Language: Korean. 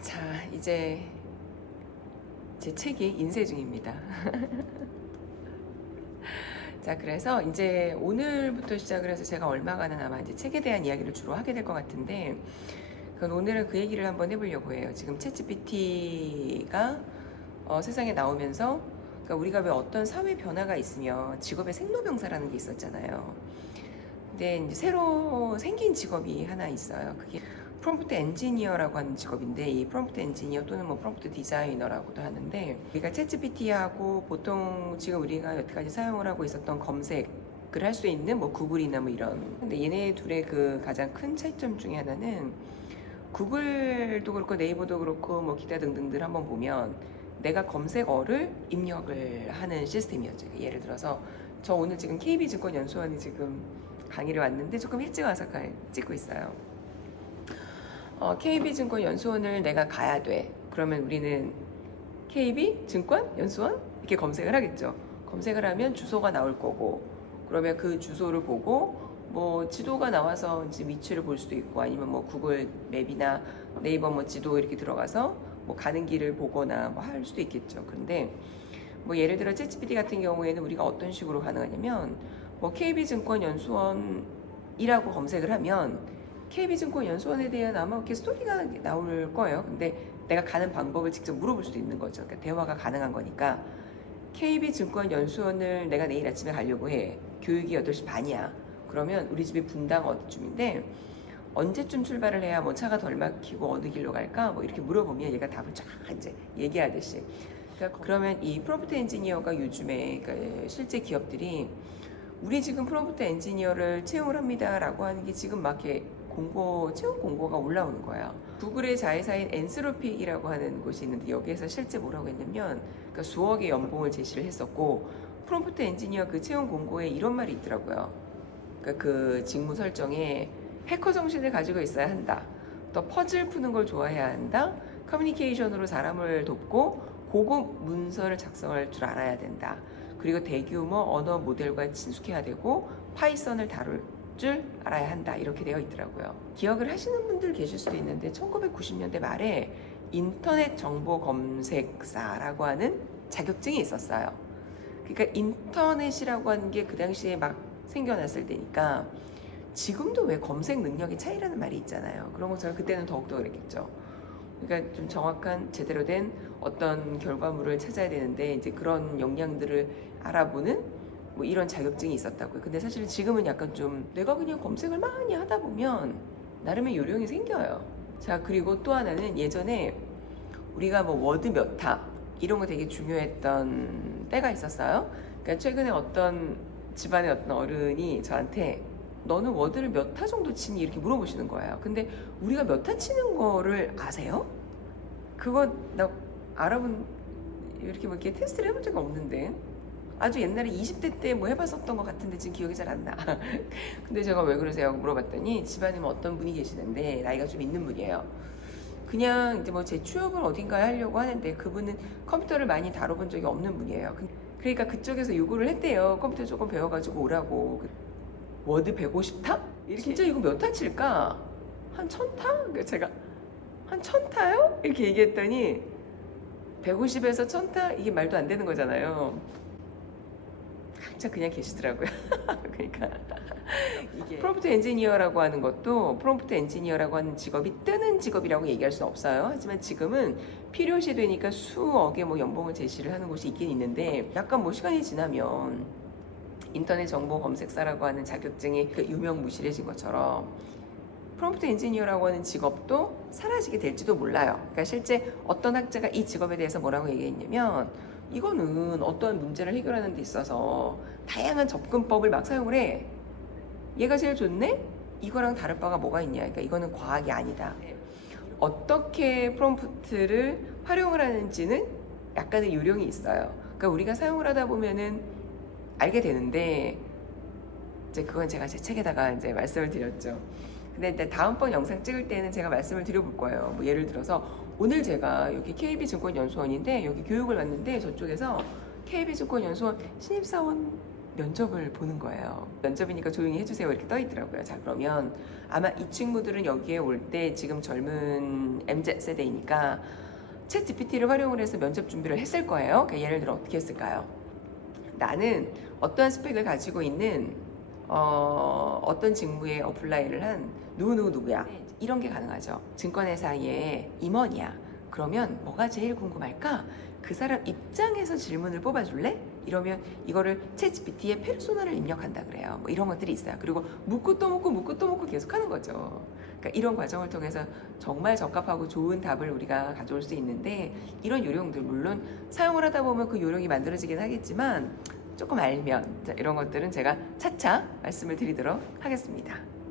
자, 이제 제 책이 인쇄 중입니다. 자, 그래서 이제 오늘부터 시작을 해서 제가 얼마간은 아마 이제 책에 대한 이야기를 주로 하게 될 것 같은데, 오늘은 그 얘기를 한번 해보려고 해요. 지금 챗GPT가 세상에 나오면서, 그러니까 우리가 왜 어떤 사회 변화가 있으면 직업의 생로병사라는 게 있었잖아요. 근데 이제 새로 생긴 직업이 하나 있어요. 그게 프롬프트 엔지니어라고 하는 직업인데, 이 프롬프트 엔지니어 또는 뭐 프롬프트 디자이너라고도 하는데, 우리가 챗GPT하고 보통 지금 우리가 여태까지 사용을 하고 있었던 검색을 할 수 있는 뭐 구글이나 뭐 이런, 근데 얘네 둘의 그 가장 큰 차이점 중에 하나는, 구글도 그렇고 네이버도 그렇고 뭐 기타 등등들 한번 보면 내가 검색어를 입력을 하는 시스템이었죠. 예를 들어서 저 오늘 지금 KB증권연수원이 지금 강의를 왔는데 조금 일찍 와서 찍고 있어요. KB증권연수원을 내가 가야 돼. 그러면 우리는 KB증권연수원 이렇게 검색을 하겠죠. 검색을 하면 주소가 나올 거고, 그러면 그 주소를 보고 뭐 지도가 나와서 이제 위치를 볼 수도 있고, 아니면 뭐 구글 맵이나 네이버 뭐 지도 이렇게 들어가서 뭐 가는 길을 보거나 뭐 할 수도 있겠죠. 그런데 뭐 예를 들어 챗GPT 같은 경우에는 우리가 어떤 식으로 가능하냐면, 뭐 KB증권연수원이라고 검색을 하면 KB증권연수원에 대한 아마 이렇게 스토리가 나올 거예요. 근데 내가 가는 방법을 직접 물어볼 수도 있는 거죠. 그러니까 대화가 가능한 거니까, KB증권연수원을 내가 내일 아침에 가려고 해. 교육이 8시 반이야. 그러면 우리 집이 분당 어디쯤인데 언제쯤 출발을 해야 뭐 차가 덜 막히고 어느 길로 갈까? 뭐 이렇게 물어보면 얘가 답을 쫙 이제 얘기하듯이. 그러니까 그러면 이 프롬프트 엔지니어가 요즘에, 그러니까 실제 기업들이 우리 지금 프롬프트 엔지니어를 채용을 합니다라고 하는 게 지금 막 이렇게 채용 공고가 올라오는 거예요. 구글의 자회사인 엔스로픽이라고 하는 곳이 있는데, 여기에서 실제 뭐라고 했냐면, 그러니까 수억의 연봉을 제시를 했었고, 프롬프트 엔지니어 그 채용 공고에 이런 말이 있더라고요. 그러니까 그 직무 설정에 해커 정신을 가지고 있어야 한다. 또 퍼즐 푸는 걸 좋아해야 한다. 커뮤니케이션으로 사람을 돕고 고급 문서를 작성할 줄 알아야 된다. 그리고 대규모 언어 모델과 친숙해야 되고 파이썬을 다룰 줄 알아야 한다. 이렇게 되어 있더라고요. 기억을 하시는 분들 계실 수도 있는데, 1990년대 말에 인터넷 정보 검색사라고 하는 자격증이 있었어요. 그러니까 인터넷이라고 하는 게 그 당시에 막 생겨났을 때니까, 지금도 왜 검색 능력의 차이라는 말이 있잖아요. 그런 것처럼 그때는 더욱더 그랬겠죠. 그러니까 좀 정확한 제대로 된 어떤 결과물을 찾아야 되는데, 이제 그런 역량들을 알아보는 뭐 이런 자격증이 있었다고요. 근데 사실 지금은 약간 좀 내가 그냥 검색을 많이 하다 보면 나름의 요령이 생겨요. 자, 그리고 또 하나는, 예전에 우리가 뭐 워드 몇 타 이런 거 되게 중요했던 때가 있었어요. 그러니까 최근에 어떤 집안의 어떤 어른이 저한테 너는 워드를 몇 타 정도 치니? 이렇게 물어보시는 거예요. 근데 우리가 몇 타 치는 거를 아세요? 그거 나 알아본, 이렇게 뭐 이렇게 테스트를 해본 적이 없는데, 아주 옛날에 20대 때 뭐 해봤었던 것 같은데 지금 기억이 잘 안 나. 근데 제가 왜 그러세요? 물어봤더니, 집안에 뭐 어떤 분이 계시는데 나이가 좀 있는 분이에요. 그냥 이제 뭐 제 취업을 어딘가에 하려고 하는데, 그분은 컴퓨터를 많이 다뤄본 적이 없는 분이에요. 그러니까 그쪽에서 요구를 했대요. 컴퓨터 조금 배워가지고 오라고. 워드 150타? 진짜 이거 몇 타 칠까? 한 1000타? 제가 한 1000타요? 이렇게 얘기했더니 150에서 1000타? 이게 말도 안 되는 거잖아요. 한참 그냥 계시더라고요. 그러니까 이게 프롬프트 엔지니어라고 하는 것도, 프롬프트 엔지니어라고 하는 직업이 뜨는 직업이라고 얘기할 수 없어요. 하지만 지금은 필요시 되니까 수억의 뭐 연봉을 제시를 하는 곳이 있긴 있는데, 약간 뭐 시간이 지나면 인터넷 정보 검색사라고 하는 자격증이 그 유명무실해진 것처럼 프롬프트 엔지니어라고 하는 직업도 사라지게 될지도 몰라요. 그러니까 실제 어떤 학자가 이 직업에 대해서 뭐라고 얘기했냐면, 이거는 어떠한 문제를 해결하는 데 있어서 다양한 접근법을 막 사용을 해. 얘가 제일 좋네? 이거랑 다를 바가 뭐가 있냐? 그러니까 이거는 과학이 아니다. 어떻게 프롬프트를 활용을 하는지는 약간의 요령이 있어요. 그러니까 우리가 사용을 하다 보면은 알게 되는데, 이제 그건 제가 제 책에다가 이제 말씀을 드렸죠. 근데 이제 다음번 영상 찍을 때는 제가 말씀을 드려볼 거예요. 뭐 예를 들어서 오늘 제가 여기 KB증권연수원인데 여기 교육을 왔는데, 저쪽에서 KB증권연수원 신입사원 면접을 보는 거예요. 면접이니까 조용히 해주세요 이렇게 떠 있더라고요. 자, 그러면 아마 이 친구들은 여기에 올 때 지금 젊은 MZ 세대이니까 챗 GPT를 활용을 해서 면접 준비를 했을 거예요. 그러니까 예를 들어 어떻게 했을까요? 나는 어떠한 스펙을 가지고 있는 어떤 직무에 어플라이를 한 누구야. 이런 게 가능하죠. 증권회사의 임원이야. 그러면 뭐가 제일 궁금할까? 그 사람 입장에서 질문을 뽑아줄래? 이러면 이거를 챗 GPT에 페르소나를 입력한다 그래요. 뭐 이런 것들이 있어요. 그리고 묻고 또 묻고 묻고 또 묻고 계속 하는 거죠. 그러니까 이런 과정을 통해서 정말 적합하고 좋은 답을 우리가 가져올 수 있는데, 이런 요령들 물론 사용을 하다 보면 그 요령이 만들어지긴 하겠지만 조금 알면 이런 것들은 제가 차차 말씀을 드리도록 하겠습니다.